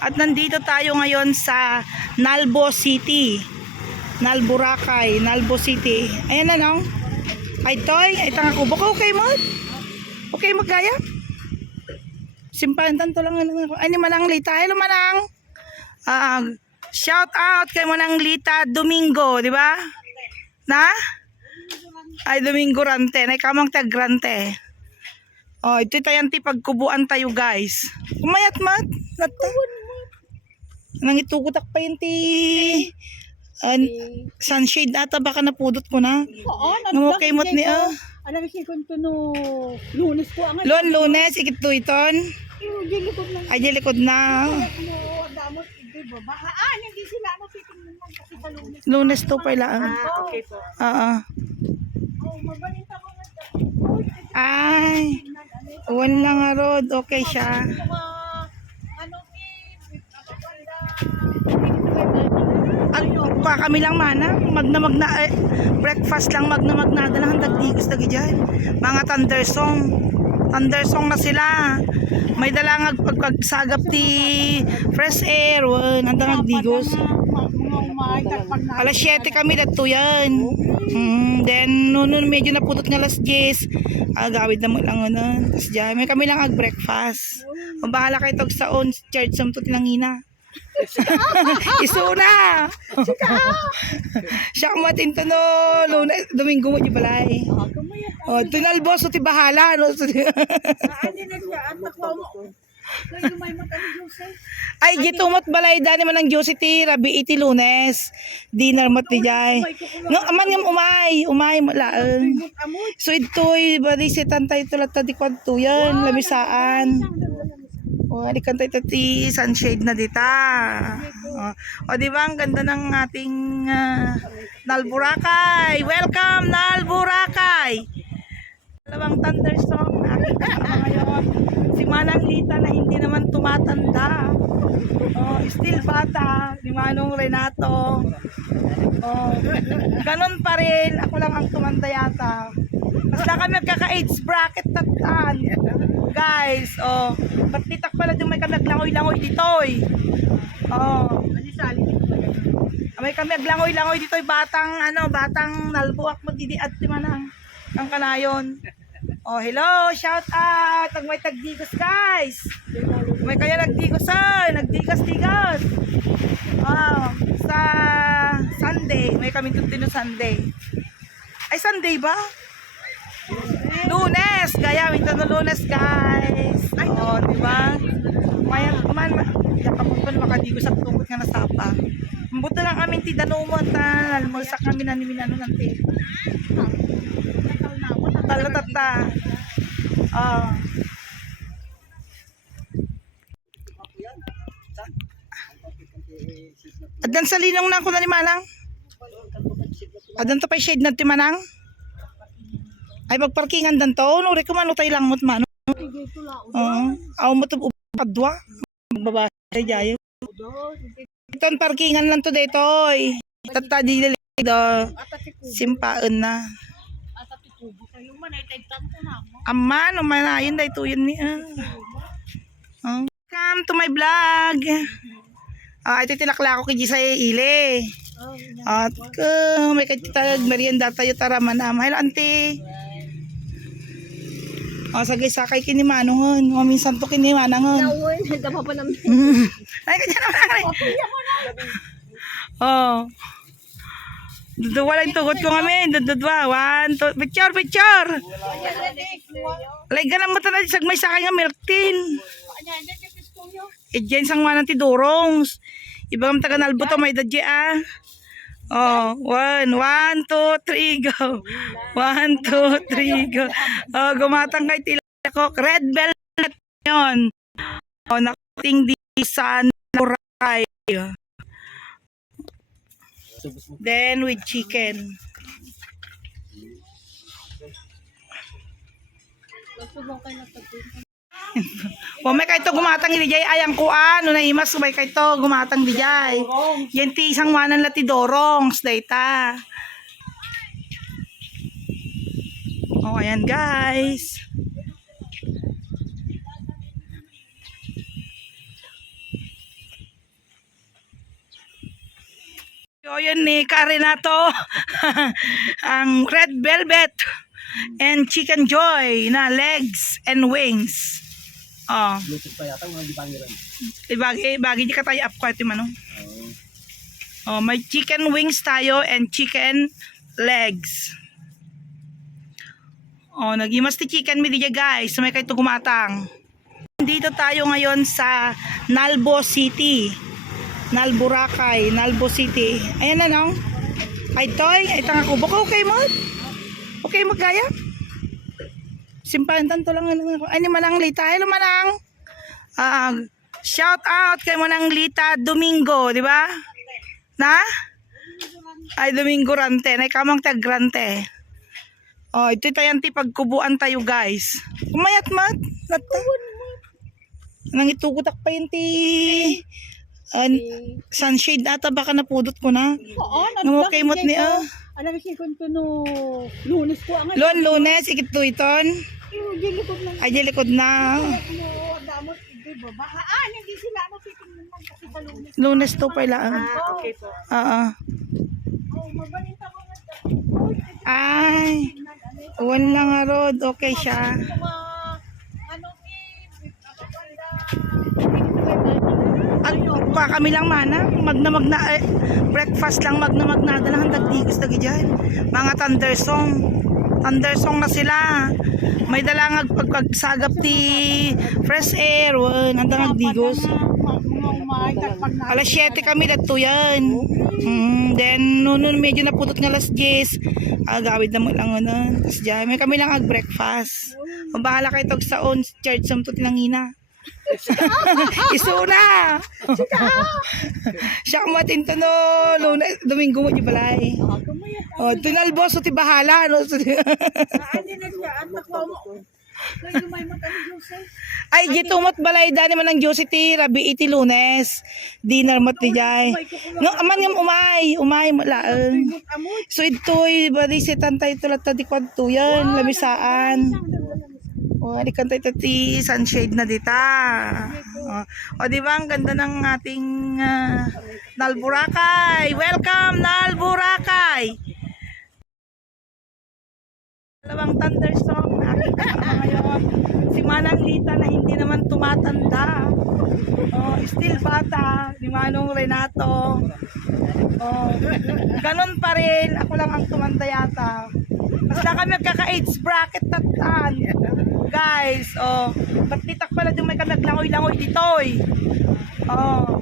At nandito tayo ngayon sa Nalbo City. Nalburakay, Nalbo City. Ayan na no? Ay toy, ay tanga ko. Baka okay mo? Okay mo kaya? Simpan tanto lang ako. Ay ni Manang Lita. Hello Manang. Ah, shout out kay Manang Lita Domingo, di ba? Na? Ay Domingo Rante, nay kamang tag Rante. Oh, ito tayo ti pagkubuan tayo guys. Kumayat mat. Nata. Nang itugutak pa yun ti an sunshade ata baka napudot ko na. Oo, Ngamukay mo't ni ah. Alam ko kung no lunes ko ang Lon lunes ikit likod ng Ay di likod na. mo damot hindi ah, sila ano titingnan kasi sa lunes. Lunes to pala. Ah, okay po. Oo. Oh, mabalita ko na Ay. Uwan lang nga road. Okay siya. Ang pa kami lang mana, magna magna eh, breakfast lang magna magna lang dagdigos dagi diyan. Mga thunder song. Thunder song na sila. May dalangag pagpagsagap ti fresh air, wan pag na Alas 7 kami dato yan. Mm, then noon noon medyo naputot nga alas 10. Ah, gawid na mo lang ano. Tapos diyan, may kami lang ag breakfast. Kung bahala kayo tog sa on church sa to tilangina. Isuna. Siya kumatin to no, lunes, domingo mo di balay. kumayat. Oh, tunalbo so ti bahala no. Ay, gitumot balay dani man ang Diyos iti rabi iti lunes. Dinner mo ti jay. No, aman ngam umay, umay mo laan. So ito'y bari si tantay tulat ta di kwanto yan, labisaan. O, di kantay ta ti sunshade na dita. O, o di ba ang ganda ng ating ah, Nalburakay. Welcome Nalburakay. Dalawang thunderstorm na aking kasama ngayon. Si Manang Lita na hindi naman tumatanda. Oh, still bata. Ni Manong Renato. Oh, ganun pa rin. Ako lang ang tumanda yata. Basta kami magkaka-age bracket tatan. Guys, oh. Ba't titak pala yung may kami aglangoy-langoy dito eh. Oh. May kami aglangoy-langoy dito batang ano, batang nalbuak mo didi at di manang ang kanayon. Oh, hello, shout out. Pag may tagdigos, guys. May kaya nagdigos ay, nagdigas-digas. Oh, sa Sunday, may kami tutino Sunday. Ay, Sunday ba? Lunes, kaya minta no lunes, guys. Ay, oh, di ba? Maya man, yakapunto na makadigos sa tungkot nga nasapa. Mabuti lang amin ti danumo ta, almorsak kami na ni minano ng ti. Talatata. Ah. Adan sa linong na ko na ni Manang. Adan to pa shade na ti Manang. Ay magparkingan dan to, no rekomano tay lang mot mano. Oo. Aw mo to padwa. Magbaba sa jayo. Iton parkingan lang to daytoy. Tata di dili do. Simpaon na. Man. Aman, umanayin day to yun ni. ah. Oh. Welcome to my vlog. Ah, ito tinakla ko kay Jisay Ile. At uh, may katitag merienda tayo tara manam. Hello, auntie. Oh, sagay sakay kini manongon. O minsan to kini manangon. Pa namin. Ay, kanya naman. Oh. Dudu wala yung tugot ko kami. Dududwa. One, two. Picture, picture. Lay ganang mo talaga sag may sakay nga milk tin. Dyan sang manang ti Durongs. Ibang taga nalbuto may dadya ah. Oh, one, one, two, three, go. One, two, three, go. Oh, gumatang kay tila ko. Red velvet yun. Oh, nakating di sa Nuray. Then with chicken o may kay gumatang di jay ayang kuan una imas may kay to gumatang di jay. Yan ti isang wanan lati dorong dayta. Oh ayan guys. So, yun ni Karen na to. ang red velvet and chicken joy na legs and wings. Oh, Bluetooth pa yata, mga di pangiran. ibagi, ibagi di ka tayo up ko ito mano. Oo. Oh, may chicken wings tayo and chicken legs. Oh, nagimas ti chicken mi diya guys. May kayo gumatang. Dito tayo ngayon sa Nalbo City. Nalburakay, Nalbo City. Ayan na no. Ay toy, ay tanga ko. Baka okay mo? Okay mo gaya? Simpan tanto lang ako. Ay ni Manang Lita. Hello Manang. Ah, shout out kay Manang Lita Domingo, di ba? Na? Ay, Domingo Rante. Na kamang tag Rante. Oh, ito tayo ti pagkubuan tayo, guys. Kumayat mat. Nata. Nang itugutak pa yun ti... Uh, sunshade ata baka napudot ko na. Oo, Namukay mo't ni ah. Alam kung ito no, lunes ko ang Lon, lunes, ikit gilikod ng Ay, di likod na. damot, hindi ba? Baka, ah, hindi sila napitingnan lang kasi sa lunes. Lunes to pala. Ah, okay po. Oo. Oh, mabalita ko nga Ay, uwan lang nga road. Okay siya. Kami lang mana, magna magna eh, breakfast lang magna magna lang dagdigos dagi diyan. Mga thundersong. Thundersong na sila. May dalangag pagpagsagap ti fresh air, wan handa digos. mga umay, pag na, Alas 7 kami dato yan. Mm, then noon medyo naputot nga alas 10. Ah, gawid na mo lang ano. Tapos diyan, may kami lang ag breakfast. Bahala kayo tog sa on church sa tinangina. Isuna. Siya kumatin to no, lunes, domingo mo di balay. ah, kumayat. Oh, tinalbos so ti bahala no. So, na yung yung say. Ay, gito mo't balay dani man ang Diyos iti rabi iti lunes. Dinner mo't ti jay. No, aman ngam umay, umay mo laeng. Amoy, So ito'y bari si tantay tulat ta di kwanto yan, oh, alikan tayo ti sunshade na dita. O, o di ba ang ganda ng ating ah, Nalburakay. Welcome Nalburakay. Dalawang thunderstorm na ngayon. Si Manang Lita na hindi naman tumatanda. Oh, still bata. Ni Manong Renato. Oh, ganun pa rin. Ako lang ang tumanda yata. Basta kami magkaka-age bracket tatan. Guys, oh. Pagtitak pala yung may kanaglangoy-langoy dito, eh. Oh.